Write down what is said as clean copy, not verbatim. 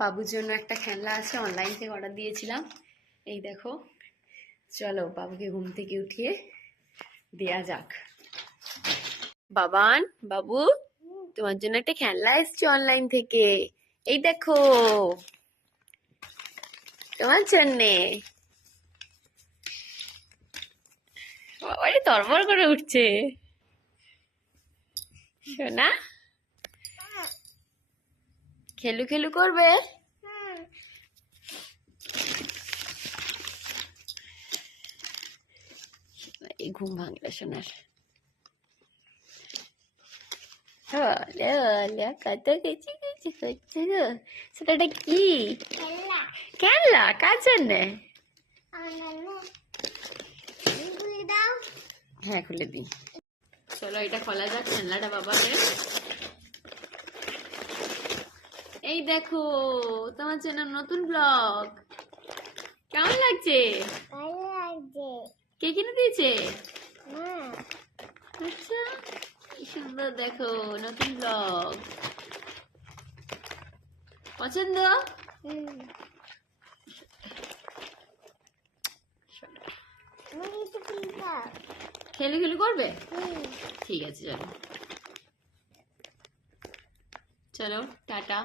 বাবুর জন্য একটা খেলনা আছে, অনলাইন থেকে অর্ডার দিয়েছিলাম। এই দেখো, চলো বাবুকে ঘুম থেকে উঠিয়ে দেয়া যাক। বাবান, বাবু তোমার জন্য একটা খেলনা এসছে অনলাইন থেকে। এই দেখো, তোমার জন্যে। বাবারে তরবর করে উঠছে সোনা। খেলু খেলু করবে। এই ঘুম ভাঙলো সোনার। কত কিছু কিছু করছে গো। সেটা কি খেলনা? কার জন্যে? হ্যাঁ, খুলে দিই। চলো এটা খোলা যাক খেলনাটা বাবাকে। এই দেখো, তোমার জন্য নতুন ব্লগ। কেমন লাগছে? কে কিনে দিয়েছে? আচ্ছা, কি সুন্দর, দেখো নতুন ব্লগ। পছন্দ? খেলু খেলু করবে? ঠিক আছে, চলো চলো টাটা।